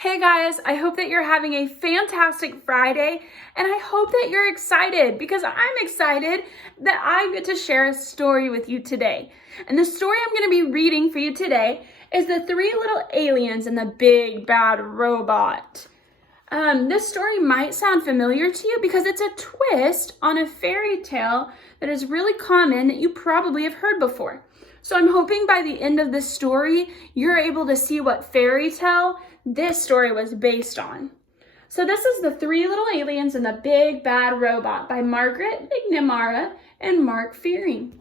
Hey guys, I hope that you're having a fantastic Friday, and I hope that you're excited because I'm excited that I get to share a story with you today. And the story I'm going to be reading for you today is The Three Little Aliens and the Big Bad Robot. This story might sound familiar to you because it's a twist on a fairy tale that is really common that you probably have heard before. So I'm hoping by the end of this story, you're able to see what fairy tale this story was based on. So this is The Three Little Aliens and the Big Bad Robot by Margaret McNamara and Mark Fearing.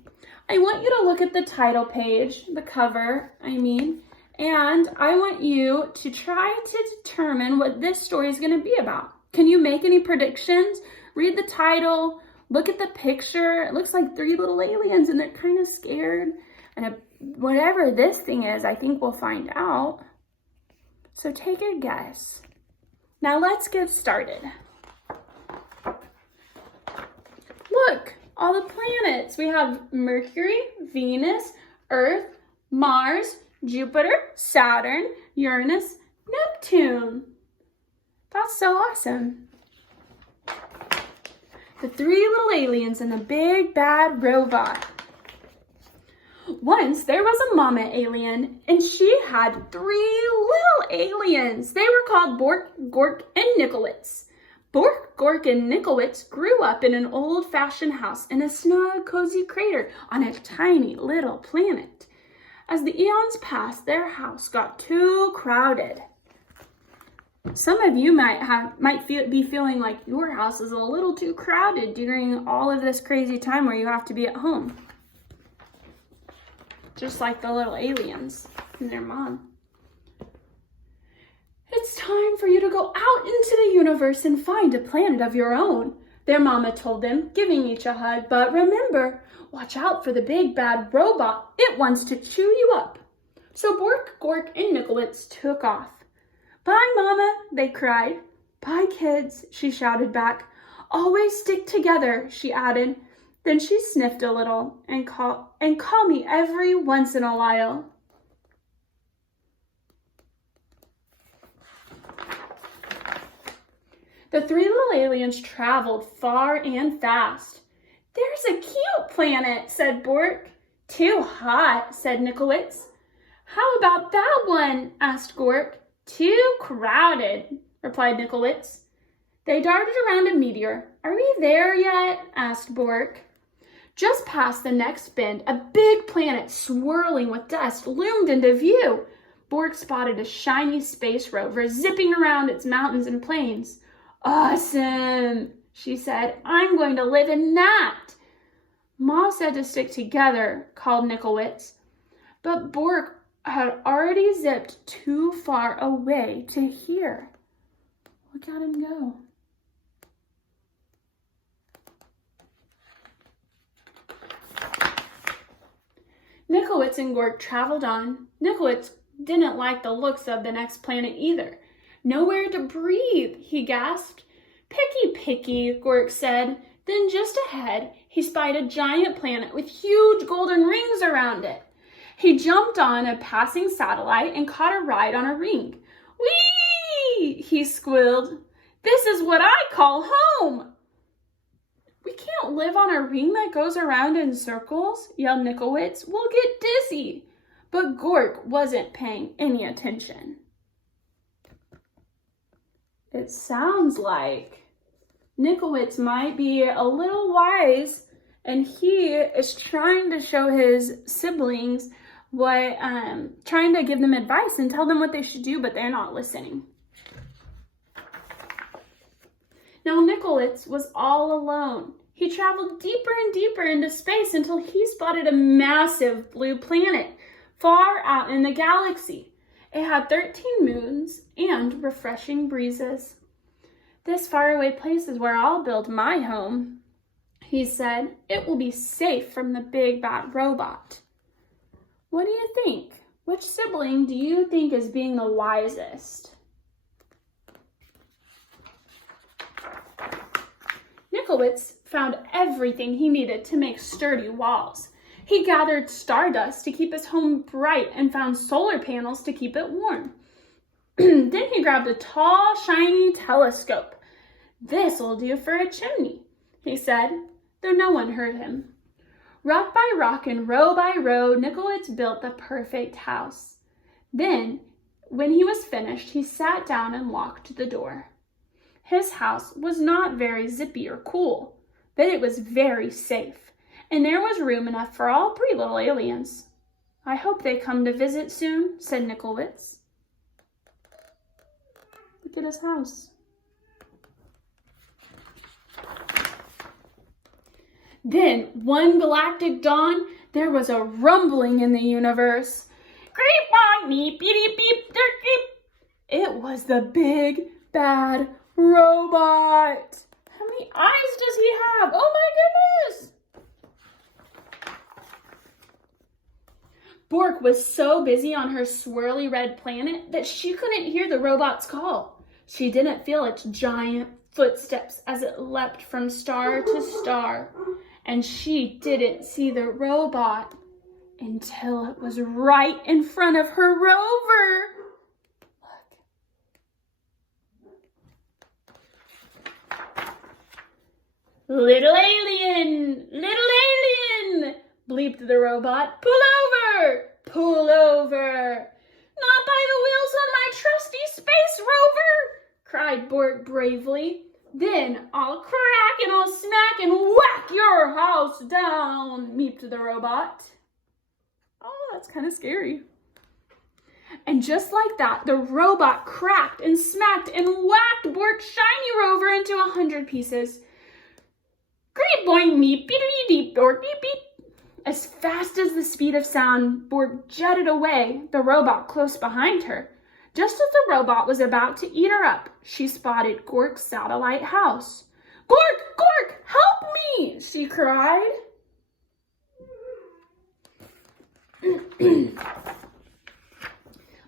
I want you to look at the title page, the cover, and I want you to try to determine what this story is going to be about. Can you make any predictions? Read the title, look at the picture. It looks like three little aliens and they're kind of scared. And whatever this thing is, I think we'll find out. So take a guess. Now let's get started. Look, all the planets. We have Mercury, Venus, Earth, Mars, Jupiter, Saturn, Uranus, Neptune. That's so awesome. The Three Little Aliens and the Big Bad Robot. Once there was a mama alien, and she had three little aliens. They were called Bork, Gork, and Nikolitz. Bork, Gork, and Nikolitz grew up in an old-fashioned house in a snug, cozy crater on a tiny little planet. As the eons passed, their house got too crowded. Some of you might be feeling like your house is a little too crowded during all of this crazy time where you have to be at home. Just like the little aliens and their mom. It's time for you to go out into the universe and find a planet of your own, their mama told them, giving each a hug. But remember, watch out for the big bad robot. It wants to chew you up. So Bork, Gork, and Nikolitz took off. Bye, Mama, they cried. Bye, kids, she shouted back. Always stick together, she added. Then she sniffed a little and call me every once in a while. The three little aliens traveled far and fast. There's a cute planet, said Bork. Too hot, said Nikolitz. How about that one? Asked Gork. Too crowded, replied Nikolitz. They darted around a meteor. Are we there yet? Asked Bork. Just past the next bend, a big planet swirling with dust loomed into view. Bork spotted a shiny space rover zipping around its mountains and plains. Awesome, she said. I'm going to live in that. Ma said to stick together, called Nikolitz. But Bork had already zipped too far away to hear. Look at him go. Nikolitz and Gork traveled on. Nikolitz didn't like the looks of the next planet either. Nowhere to breathe, he gasped. Picky, Gork said. Then just ahead, he spied a giant planet with huge golden rings around it. He jumped on a passing satellite and caught a ride on a ring. Whee! He squealed. This is what I call home. We can't live on a ring that goes around in circles, yelled Nikolitz. We'll get dizzy. But Gork wasn't paying any attention. It sounds like Nikolitz might be a little wise, and he is trying to show his siblings trying to give them advice and tell them what they should do, but they're not listening. Now Nikolitz was all alone. He traveled deeper and deeper into space until he spotted a massive blue planet far out in the galaxy. It had 13 moons and refreshing breezes. This faraway place is where I'll build my home, he said. It will be safe from the big bad robot. What do you think? Which sibling do you think is being the wisest? Nikolitz found everything he needed to make sturdy walls. He gathered stardust to keep his home bright and found solar panels to keep it warm. Then he he grabbed a tall, shiny telescope. "This'll do for a chimney," he said, though no one heard him. Rock by rock and row by row, Nickolitz built the perfect house. Then, when he was finished, he sat down and locked the door. His house was not very zippy or cool, but it was very safe, and there was room enough for all 3 little aliens. "I hope they come to visit soon," said Nickolitz. Look at his house. Then, one galactic dawn, there was a rumbling in the universe. Creep on me, beep, beep, beep. It was the big, bad robot. How many eyes does he have? Oh my goodness! Bork was so busy on her swirly red planet that she couldn't hear the robot's call. She didn't feel its giant footsteps as it leapt from star to star. And she didn't see the robot until it was right in front of her rover. Look. Little alien, bleeped the robot. Pull over. Not by the wheels on my trusty space rover, cried Bork bravely. Then I'll crack and I'll smack and whack your house down, meeped the robot. Oh, that's kind of scary. And just like that, the robot cracked and smacked and whacked Bork's shiny rover into 100 pieces. Great boing, meep, beep, beep, Bork, beep, beep. As fast as the speed of sound, Bork jetted away, the robot close behind her. Just as the robot was about to eat her up, she spotted Gork's satellite house. Gork, help me, she cried.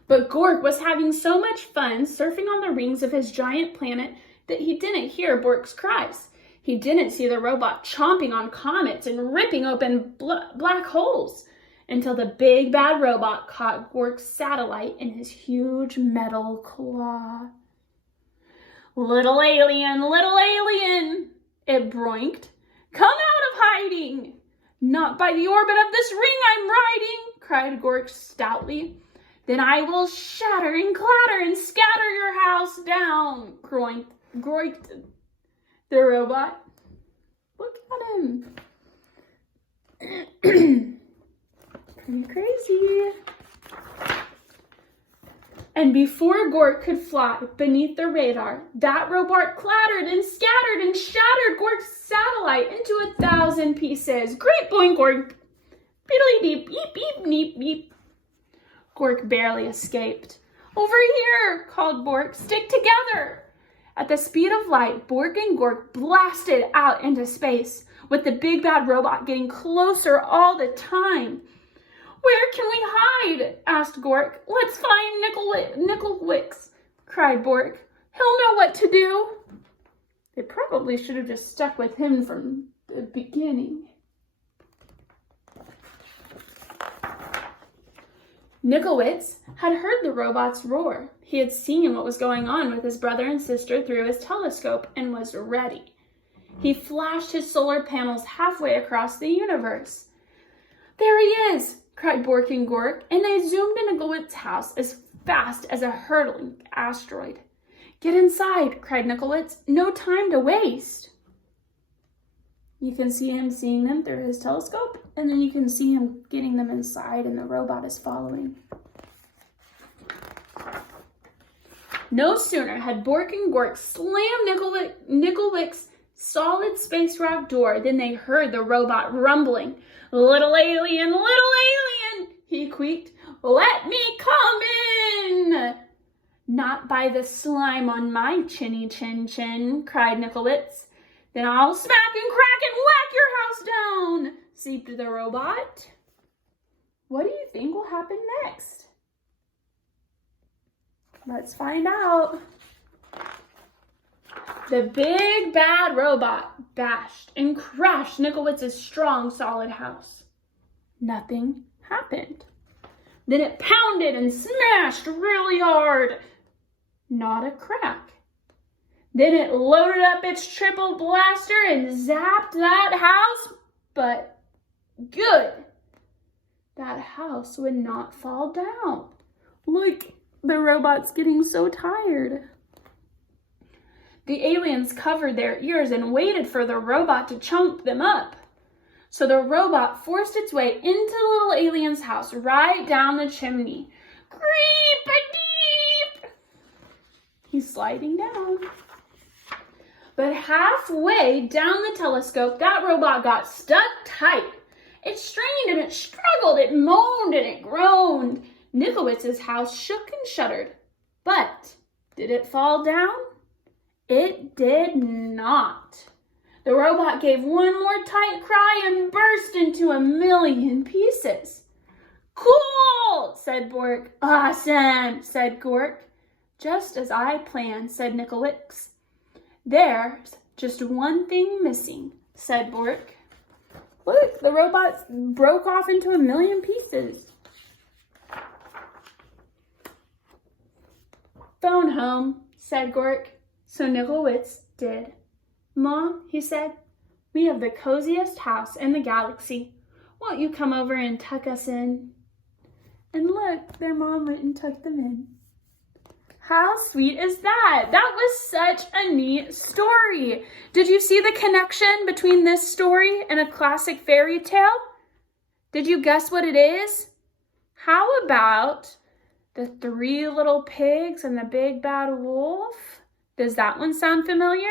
But Gork was having so much fun surfing on the rings of his giant planet that he didn't hear Bork's cries. He didn't see the robot chomping on comets and ripping open black holes until the big bad robot caught Gork's satellite in his huge metal claw. Little alien, it broinked. Come out of hiding. Not by the orbit of this ring I'm riding, cried Gork stoutly. Then I will shatter and clatter and scatter your house down, groiked the robot. Look at him. Pretty crazy. And before Gork could fly beneath the radar, that robot clattered and scattered and shattered Gork's satellite into 1,000 pieces. Great boing, Gork. Biddly beep, beep, beep, neep, beep. Gork barely escaped. Over here, called Bork. Stick together. At the speed of light, Bork and Gork blasted out into space, with the big bad robot getting closer all the time. Where can we hide? Asked Gork. Let's find Nickolitz, cried Bork. He'll know what to do. They probably should have just stuck with him from the beginning. Nickolitz had heard the robot's roar. He had seen what was going on with his brother and sister through his telescope and was ready. He flashed his solar panels halfway across the universe. There he is, cried Bork and Gork, and they zoomed into Nickolitz's house as fast as a hurtling asteroid. Get inside, cried Nickolitz. No time to waste. You can see him seeing them through his telescope, and then you can see him getting them inside, and the robot is following. No sooner had Bork and Gork slammed Nickolitz's solid space rock door than they heard the robot rumbling. Little alien, he squeaked. Let me come in. Not by the slime on my chinny chin, cried Nickolitz. Then I'll smack and crack and whack your house down, seeped the robot. What do you think will happen next? Let's find out. The big bad robot bashed and crashed Nickolitz's strong, solid house. Nothing happened. Then it pounded and smashed really hard. not a crack. Then it loaded up its triple blaster and zapped that house, but good. That house would not fall down. Look, the robot's getting so tired. The aliens covered their ears and waited for the robot to chunk them up. So the robot forced its way into the little alien's house right down the chimney. Creep-a-deep! He's sliding down. But halfway down the telescope, that robot got stuck tight. It strained and it struggled, it moaned and it groaned. Nickowitz's house shook and shuddered. But did it fall down? It did not. The robot gave one more tight cry and burst into 1,000,000 pieces. Cool, said Bork. Awesome, said Gork. Just as I planned, said Nickowitz. There's just one thing missing, said Bork. Look, the robot broke off into 1,000,000 pieces. Phone home, said Gork. So Nickowitz did. Mom, he said, we have the coziest house in the galaxy. Won't you come over and tuck us in? And look, their mom went and tucked them in. How sweet is that? That was such a neat story. Did you see the connection between this story and a classic fairy tale? Did you guess what it is? How about the 3 little pigs and the big bad wolf? Does that one sound familiar?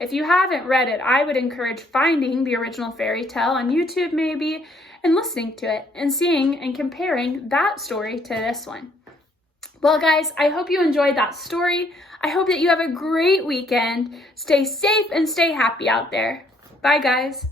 If you haven't read it, I would encourage finding the original fairy tale on YouTube maybe and listening to it and seeing and comparing that story to this one. Well, guys, I hope you enjoyed that story. I hope that you have a great weekend. Stay safe and stay happy out there. Bye, guys.